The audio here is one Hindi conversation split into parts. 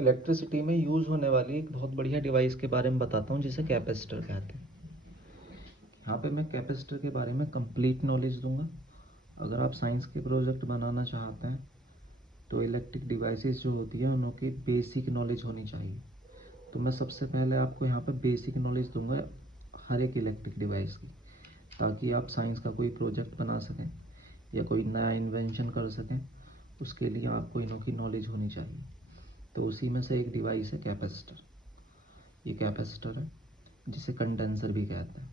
इलेक्ट्रिसिटी में यूज़ होने वाली एक बहुत बढ़िया डिवाइस के बारे में बताता हूँ जिसे कैपेसिटर कहते हैं। यहाँ पे मैं कैपेसिटर के बारे में कंप्लीट नॉलेज दूंगा। अगर आप साइंस के प्रोजेक्ट बनाना चाहते हैं तो इलेक्ट्रिक डिवाइसेस जो होती है उनकी बेसिक नॉलेज होनी चाहिए। तो मैं सबसे पहले आपको यहाँ पे बेसिक नॉलेज दूंगा हर एक इलेक्ट्रिक डिवाइस की, ताकि आप साइंस का कोई प्रोजेक्ट बना सकें या कोई नया इन्वेंशन कर सकें। उसके लिए आपको इनों की नॉलेज होनी चाहिए। तो उसी में से एक डिवाइस है कैपेसिटर। ये कैपेसिटर है जिसे कंडेंसर भी कहते हैं।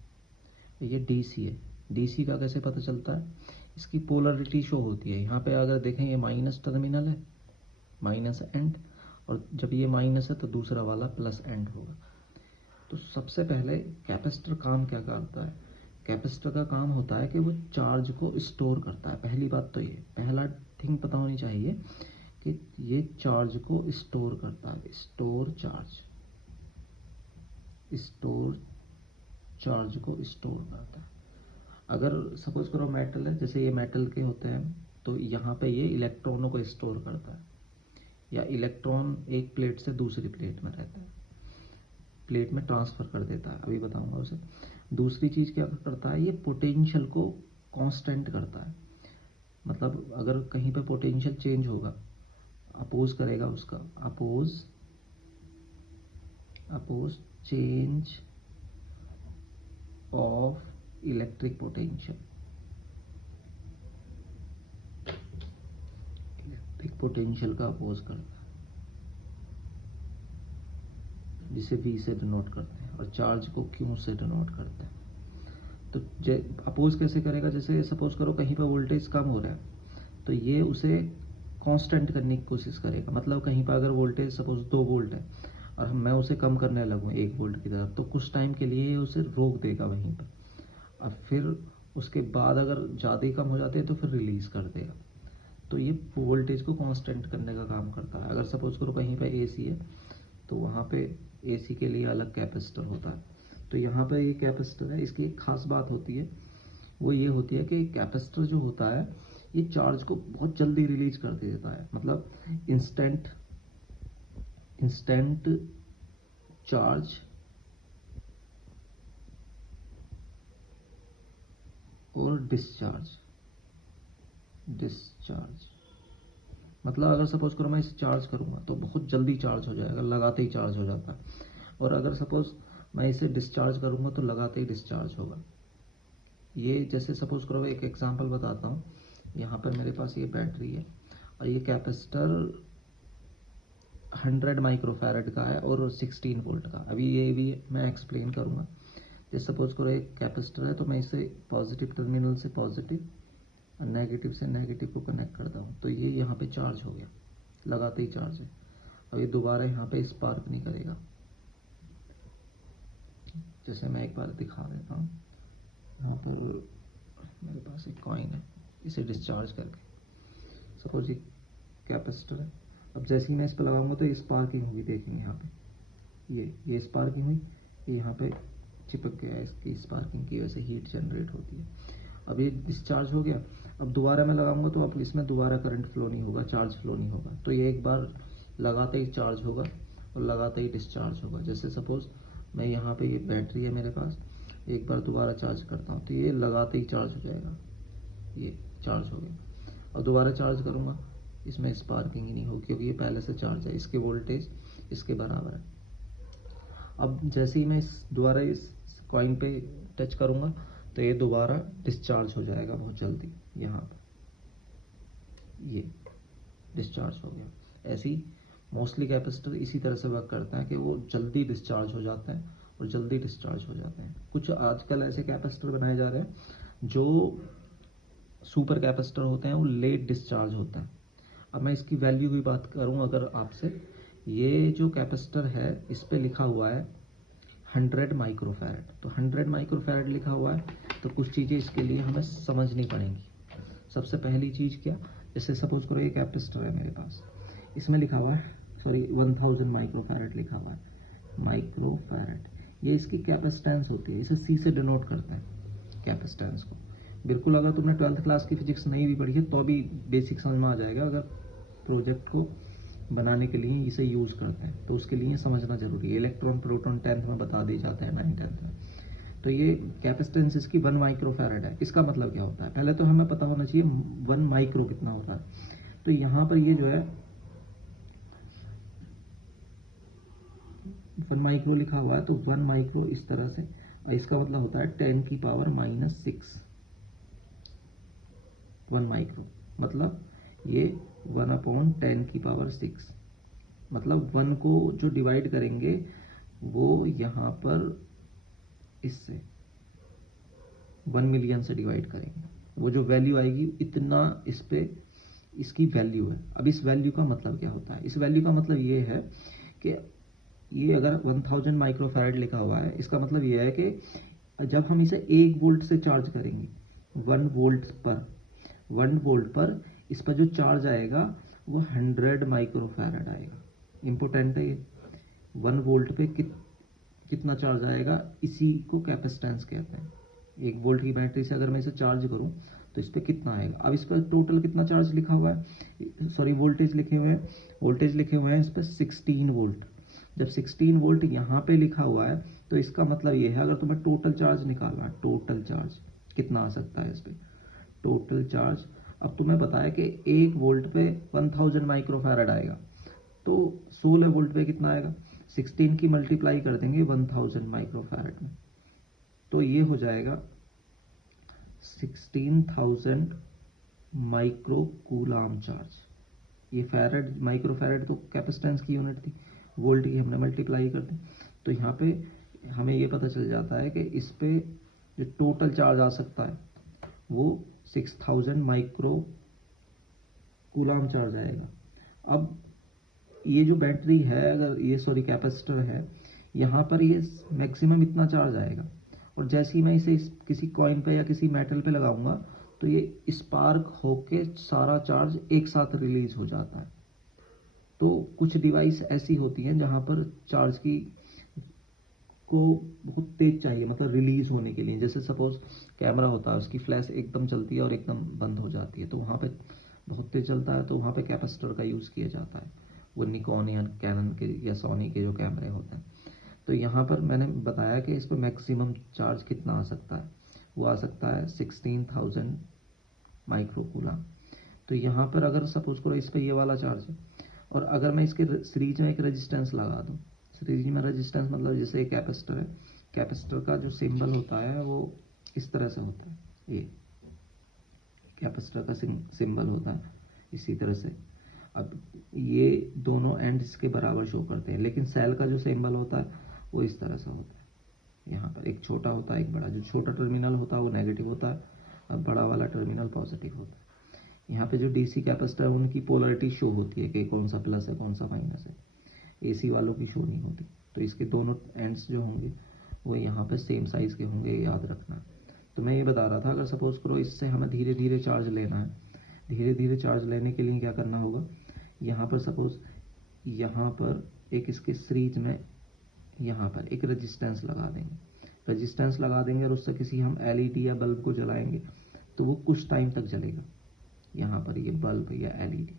ये डीसी है। डीसी का कैसे पता चलता है? इसकी पोलरिटी शो होती है। यहाँ पे अगर देखें ये माइनस टर्मिनल है, माइनस एंड, और जब ये माइनस है तो दूसरा वाला प्लस एंड होगा। तो सबसे पहले कैपेसिटर काम क्या करता है? कैपेसिटर का काम होता है कि वो चार्ज को स्टोर करता है। पहली बात तो ये पहला थिंग पता होनी चाहिए कि ये चार्ज को स्टोर करता है। स्टोर चार्ज को स्टोर करता है। अगर सपोज करो मेटल है, जैसे ये मेटल के होते हैं, तो यहाँ पे ये इलेक्ट्रॉनों को स्टोर करता है, या इलेक्ट्रॉन एक प्लेट से दूसरी प्लेट में रहता है, प्लेट में ट्रांसफ़र कर देता है। अभी बताऊंगा उसे। दूसरी चीज़ क्या करता है? ये पोटेंशियल को कांस्टेंट करता है। मतलब अगर कहीं पे पोटेंशियल चेंज होगा, अपोज करेगा उसका, oppose change of electric potential, electric potential का अपोज करता है, जिसे V से डिनोट करते हैं, और चार्ज को Q से डिनोट करते हैं। तो अपोज कैसे करेगा? जैसे सपोज करो कहीं पर वोल्टेज कम हो रहा है, तो ये उसे कांस्टेंट करने की कोशिश करेगा। मतलब कहीं पर अगर वोल्टेज सपोज 2 वोल्ट है और मैं उसे कम करने लगूँ 1 वोल्ट की तरफ, तो कुछ टाइम के लिए उसे रोक देगा वहीं पर, और फिर उसके बाद अगर ज़्यादा ही कम हो जाते हैं तो फिर रिलीज़ कर देगा। तो ये वोल्टेज को कांस्टेंट करने का काम करता है। अगर सपोज करो कहीं पे एसी है, तो वहाँ पे एसी के लिए अलग कैपेसिटर होता है। तो यहाँ पे ये कैपेसिटर है। इसकी एक खास बात होती है, वो ये होती है कि कैपेसिटर जो होता है ये चार्ज को बहुत जल्दी रिलीज कर देता है। मतलब इंस्टेंट चार्ज और डिस्चार्ज। मतलब अगर सपोज करो मैं इसे चार्ज करूँगा तो बहुत जल्दी चार्ज हो जाएगा, लगाते ही चार्ज हो जाता है। और अगर सपोज मैं इसे डिस्चार्ज करूँगा तो लगाते ही डिस्चार्ज होगा। ये जैसे सपोज करो एक एग्जांपल बताता हूँ। यहाँ पर मेरे पास ये बैटरी है और ये कैपेसिटर 100 माइक्रोफैरड का है और 16 वोल्ट का। अभी ये भी मैं एक्सप्लेन करूँगा। जैसे सपोज करो एक कैपेसिटर है, तो मैं इसे पॉजिटिव टर्मिनल से पॉजिटिव और नेगेटिव से नेगेटिव को कनेक्ट करता हूँ, तो ये यहाँ पे चार्ज हो गया, लगाते ही चार्ज है। अब ये दोबारा यहाँ पे स्पार्क नहीं करेगा। जैसे मैं एक बार दिखा देता हूँ। यहाँ पर मेरे पास एक कॉइन है, इसे डिस्चार्ज करके सपोज ये कैपेसिटर है। अब जैसे ही मैं इस पर लगाऊंगा तो ये स्पार्किंग होगी। देखेंगे यहाँ पे ये स्पार्किंग हुई, ये यहाँ पे चिपक गया है। इसकी स्पार्किंग की वजह से हीट जनरेट होती है। अब ये डिस्चार्ज हो गया। अब दोबारा मैं लगाऊंगा तो अब इसमें दोबारा करंट फ्लो नहीं होगा, चार्ज फ्लो नहीं होगा। तो ये एक बार लगाते ही चार्ज होगा और लगाते ही डिस्चार्ज होगा। जैसे सपोज मैं यहाँ पे ये बैटरी है मेरे पास, एक बार दोबारा चार्ज करता हूँ तो ये लगाते ही चार्ज हो जाएगा, ये चार्ज हो गया। और दोबारा चार्ज करूँगा, इसमें स्पार्किंग ही नहीं होगी क्योंकि ये पहले से चार्ज है, इसके वोल्टेज इसके बराबर है। अब जैसे ही मैं दोबारा इस कॉइन पे टच करूँगा तो ये दोबारा डिस्चार्ज हो जाएगा बहुत जल्दी। यहाँ पर ये डिस्चार्ज हो गया। ऐसे ही मोस्टली कैपेसिटर इसी तरह से वर्क करते हैं कि वो जल्दी डिस्चार्ज हो जाते हैं और जल्दी डिस्चार्ज हो जाते हैं। कुछ आजकल ऐसे कैपेसिटर बनाए जा रहे हैं जो सुपर कैपेसिटर होते हैं, वो लेट डिस्चार्ज होता है। अब मैं इसकी वैल्यू की बात करूं अगर आपसे, ये जो कैपेसिटर है इस पे लिखा हुआ है 100 माइक्रोफैरड। तो 100 माइक्रोफैरड लिखा हुआ है, तो कुछ चीज़ें इसके लिए हमें समझनी पड़ेंगी। सबसे पहली चीज़ क्या? जैसे सपोज करो ये कैपेसिटर है मेरे पास, इसमें लिखा हुआ है 1000 माइक्रोफैरड लिखा हुआ है, माइक्रोफैरड। ये इसकी कैपेसिटेंस होती है, इसे C से डिनोट करते हैं कैपेसिटेंस को। बिल्कुल अगर तुमने 12th क्लास की फिजिक्स नहीं भी पढ़ी है तो भी बेसिक समझ में आ जाएगा। अगर प्रोजेक्ट को बनाने के लिए इसे यूज़ करते हैं, तो उसके लिए समझना जरूरी है। इलेक्ट्रॉन प्रोटॉन 10th में बता दी जाता है, 9 10th में। तो ये कैपेसिटेंस इसकी 1 माइक्रोफैरड है। इसका मतलब क्या होता है, पहले तो हमें पता होना चाहिए 1 माइक्रो कितना होता है। तो यहाँ पर ये जो है 1 माइक्रो लिखा हुआ है, तो 1 माइक्रो इस तरह से, और इसका मतलब होता है 10⁻⁻6 1 माइक्रो, मतलब ये 1/10⁻⁶, मतलब 1 को जो डिवाइड करेंगे वो यहाँ पर इससे 1 मिलियन से डिवाइड करेंगे, वो जो वैल्यू आएगी इतना इस पे इसकी वैल्यू है। अब इस वैल्यू का मतलब क्या होता है, इस वैल्यू का मतलब ये है कि ये अगर 1000 माइक्रोफैरड लिखा हुआ है, इसका मतलब ये है कि जब हम इसे 1 वोल्ट से चार्ज करेंगे, 1 वोल्ट पर इस पर जो चार्ज आएगा वो 100 माइक्रोफैरड आएगा। इम्पोर्टेंट है ये, 1 वोल्ट पे कितना चार्ज आएगा, इसी को कैपेसिटेंस कहते हैं। 1 वोल्ट की बैटरी से अगर मैं इसे चार्ज करूं तो इस पर कितना आएगा। अब इस पर टोटल कितना चार्ज लिखा हुआ है, सॉरी वोल्टेज लिखे हुए हैं इस पर 16 वोल्ट। जब 16 वोल्ट यहाँ पे लिखा हुआ है तो इसका मतलब ये है, अगर तुम्हें टोटल चार्ज निकालना है, टोटल चार्ज कितना आ सकता है इस पर, टोटल चार्ज। अब तुम्हें बताया कि 1 वोल्ट पे 1000 माइक्रोफैरड आएगा, तो 16 वोल्ट पे कितना आएगा, 16 की मल्टीप्लाई कर देंगे 1000 माइक्रोफैरड में, तो ये हो जाएगा 16,000 माइक्रो कूलाम चार्ज। ये फैरड माइक्रोफैरड तो कैपेसिटेंस की यूनिट थी, वोल्ट की हमने मल्टीप्लाई कर दी, तो यहाँ पे हमें ये पता चल जाता है कि इस पे जो टोटल चार्ज आ सकता है वो 6000 माइक्रो कूलाम चार्ज आएगा। अब ये जो बैटरी है, अगर ये सॉरी कैपेसिटर है, यहाँ पर ये मैक्सिमम इतना चार्ज आएगा, और जैसे ही मैं इसे किसी कॉइन पे या किसी मेटल पे लगाऊंगा तो ये स्पार्क होके सारा चार्ज एक साथ रिलीज हो जाता है। तो कुछ डिवाइस ऐसी होती हैं जहाँ पर चार्ज की को बहुत तेज चाहिए, मतलब रिलीज होने के लिए। जैसे सपोज कैमरा होता है, उसकी फ्लैश एकदम चलती है और एकदम बंद हो जाती है, तो वहाँ पे बहुत तेज चलता है, तो वहाँ पे कैपेसिटर का यूज़ किया जाता है। वो निकॉन या कैनन के या सोनी के जो कैमरे होते हैं। तो यहाँ पर मैंने बताया कि इस पर मैक्सिमम चार्ज कितना आ सकता है, वो आ सकता है 16,000 माइक्रो कूलाम। तो यहाँ पर अगर सपोज करो इस पर ये वाला चार्ज है, और अगर मैं इसके सीरीज में एक रेजिस्टेंस लगा दूँ, सीरीज में रेजिस्टेंस मतलब जैसे एक कैपेसिटर है, कैपेसिटर का जो सिंबल होता है वो इस तरह से होता है, ये कैपेसिटर का सिंबल होता है इसी तरह से। अब ये दोनों एंड इसके बराबर शो करते हैं, लेकिन सेल का जो सिंबल होता है वो इस तरह से होता है। यहाँ पर एक छोटा होता है, एक बड़ा। जो छोटा टर्मिनल होता है वो नेगेटिव होता है, और बड़ा वाला टर्मिनल पॉजिटिव होता है। यहाँ पे जो डीसी कैपेसिटर है उनकी पोलरिटी शो होती है कि कौन सा प्लस है कौन सा माइनस है। एसी वालों की शो नहीं होती। तो इसके दोनों एंड्स जो होंगे वो यहाँ पे सेम साइज़ के होंगे, याद रखना। तो मैं ये बता रहा था, अगर सपोज करो इससे हमें धीरे धीरे चार्ज लेना है, धीरे धीरे चार्ज लेने के लिए क्या करना होगा, यहाँ पर सपोज यहाँ पर एक इसके सीरीज में यहाँ पर एक रेजिस्टेंस लगा देंगे, और उससे किसी हम एलईडी या बल्ब को जलाएंगे तो वो कुछ टाइम तक जलेगा, यहाँ पर ये बल्ब या एलईडी।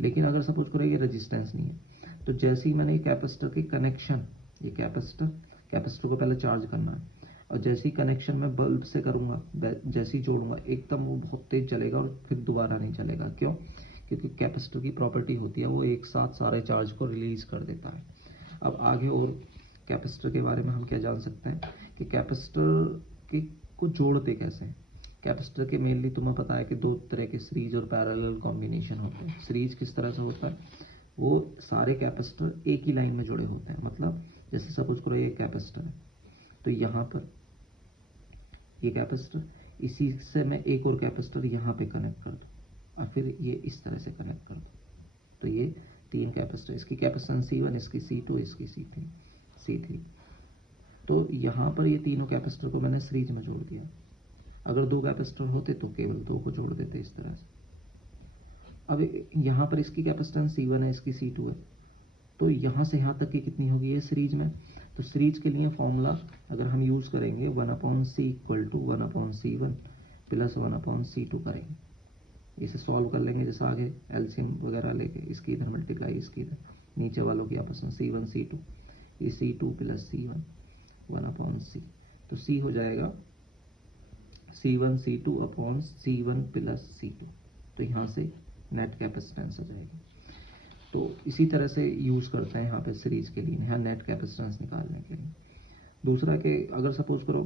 लेकिन अगर सपोज करो ये रेजिस्टेंस नहीं है, तो जैसे ही मैंने ये कैपेसिटर की कनेक्शन, ये कैपेसिटर को पहले चार्ज करना है, और जैसे ही कनेक्शन मैं बल्ब से करूँगा, जैसे ही जोड़ूंगा, एकदम वो बहुत तेज चलेगा और फिर दोबारा नहीं चलेगा। क्यों? क्योंकि कैपेसिटर की प्रॉपर्टी होती है वो एक साथ सारे चार्ज को रिलीज कर देता है। अब आगे और कैपेसिटर के बारे में हम क्या जान सकते हैं कि कैपेसिटर के को जोड़ते कैसे हैं। कैपेसिटर के मेनली तुम्हें पता है कि दो तरह के सीरीज और पैरेलल कॉम्बिनेशन होते हैं। सीरीज किस तरह से होता है, वो सारे कैपेसिटर एक ही लाइन में जुड़े होते हैं। मतलब जैसे सपोज करो ये कैपेसिटर है, तो यहाँ पर ये कैपेसिटर, इसी से मैं एक और कैपेसिटर यहाँ पे कनेक्ट कर दूँ, और फिर ये इस तरह से कनेक्ट कर दूँ, तो ये 3 कैपेसिटर, इसकी कैपेसिटेंस C1, इसकी C2, इसकी C3। तो यहाँ पर ये तीनों कैपेसिटर को मैंने सीरीज में जोड़ दिया। अगर 2 कैपेसिटर होते तो केवल 2 को जोड़ देते इस तरह से। अब यहाँ पर इसकी कैपेसिटेंस C1 है, इसकी C2 है, तो यहाँ से यहाँ तक की कितनी होगी ये सीरीज में। तो सीरीज के लिए फॉर्मूला अगर हम यूज़ करेंगे 1/C = 1/C1 + 1/C2 करेंगे। इसे सॉल्व कर लेंगे, जैसे आगे एलसीएम वगैरह लेके इसकी इधर मल्टीप्लाई, इसकी इधर, नीचे वालों की आपस में C1 C2, ये C2 प्लस C1 1/C, तो C हो जाएगा C1 C2 upon C1 plus C2, तो यहाँ से नेट कैपेसिटेंस आ जाएगी। तो इसी तरह से यूज़ करते हैं यहाँ पे सीरीज के लिए, यहाँ नेट कैपेसिटेंस निकालने के लिए। दूसरा के अगर सपोज करो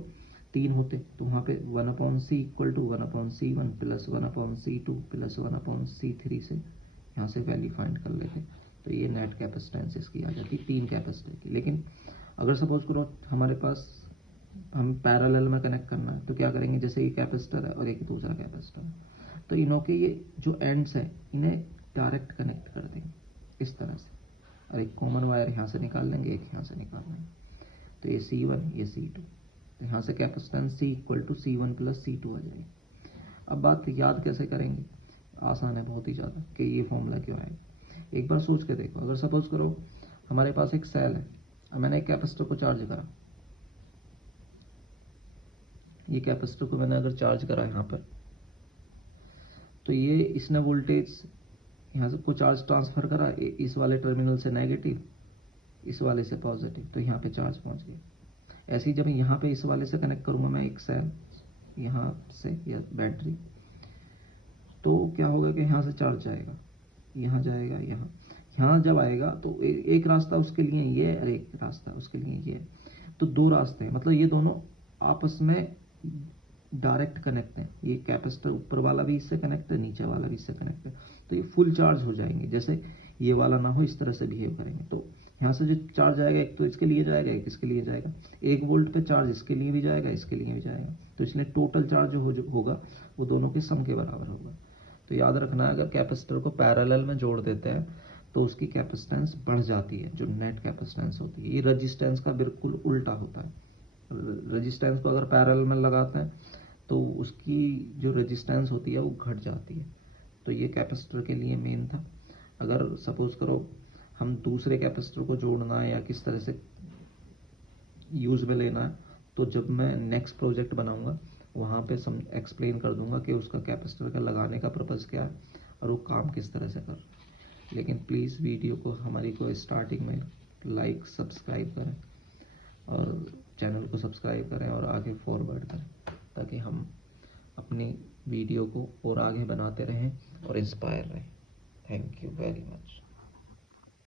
3 होते तो वहाँ पे 1/C equal to 1/C1 plus 1/C2 plus 1/C3 से यहाँ से वैल्यू फाइंड कर लेते, तो ये नेट कैपेसिटेंस इसकी आ जाती 3 कैपेसिटर की। लेकिन अगर सपोज करो हमारे पास हम पैरेलल में कनेक्ट करना है, तो क्या करेंगे, जैसे ये कैपेसिटर है और एक दूसरा कैपेसिटर है, तो इनों के ये जो एंड्स हैं इन्हें डायरेक्ट कनेक्ट कर देंगे इस तरह से, और एक कॉमन वायर यहाँ से निकाल लेंगे, एक यहाँ से निकाल लेंगे, तो ये C1 ये C2, तो यहाँ से capacitance C equal to C1 plus C2 आ जाएगी। अब बात याद कैसे करेंगे, आसान है बहुत ही ज़्यादा, कि ये फॉर्मूला क्यों आएगा। एक बार सोच के देखो, अगर सपोज करो हमारे पास एक सेल है, अब मैंने एक कैपेसिटर को चार्ज करा, ये कैपेसिटर को मैंने अगर चार्ज करा यहाँ पर, तो ये इसने वोल्टेज यहाँ से को चार्ज ट्रांसफर करा, इस वाले टर्मिनल से नेगेटिव, इस वाले से पॉजिटिव, तो यहाँ पे चार्ज पहुँच गया। ऐसे ही जब यहाँ पे इस वाले से कनेक्ट करूँगा मैं एक सेल यहाँ से या बैटरी, तो क्या होगा कि यहाँ से चार्ज जाएगा, यहाँ जाएगा, यहाँ जब आएगा तो एक रास्ता उसके लिए ये और एक रास्ता उसके लिए ये, तो 2 रास्ते हैं, मतलब ये दोनों आपस में डायरेक्ट कनेक्ट है। ये कैपेसिटर ऊपर वाला भी इससे कनेक्ट है, नीचे वाला भी इससे कनेक्ट है, तो ये फुल चार्ज हो जाएंगे। जैसे ये वाला ना हो, इस तरह से बिहेव करेंगे, तो यहाँ से जो चार्ज आएगा एक तो इसके लिए जाएगा, एक इसके लिए जाएगा, 1 वोल्ट पे चार्ज इसके लिए भी जाएगा, इसके लिए भी जाएगा, तो इसलिए टोटल चार्ज जो होगा वो दोनों के सम के बराबर होगा। तो याद रखना, अगर कैपेसिटर को पैरेलल में जोड़ देते हैं तो उसकी कैपेसिटेंस बढ़ जाती है, जो नेट कैपेसिटेंस होती है। ये रेजिस्टेंस का बिल्कुल उल्टा होता है। रेजिस्टेंस को अगर पैरेलल में लगाते हैं तो उसकी जो रेजिस्टेंस होती है वो घट जाती है। तो ये कैपेसिटर के लिए मेन था। अगर सपोज करो हम दूसरे कैपेसिटर को जोड़ना है या किस तरह से यूज़ में लेना है, तो जब मैं नेक्स्ट प्रोजेक्ट बनाऊंगा वहाँ पे एक्सप्लेन कर दूंगा कि उसका कैपेसिटर का लगाने का पर्पज़ क्या है और वो काम किस तरह से कर। लेकिन प्लीज़ वीडियो को हमारी को स्टार्टिंग में लाइक सब्सक्राइब करें और चैनल को सब्सक्राइब करें और आगे फॉरवर्ड करें, ताकि हम अपनी वीडियो को और आगे बनाते रहें और इंस्पायर रहें। Thank you very much.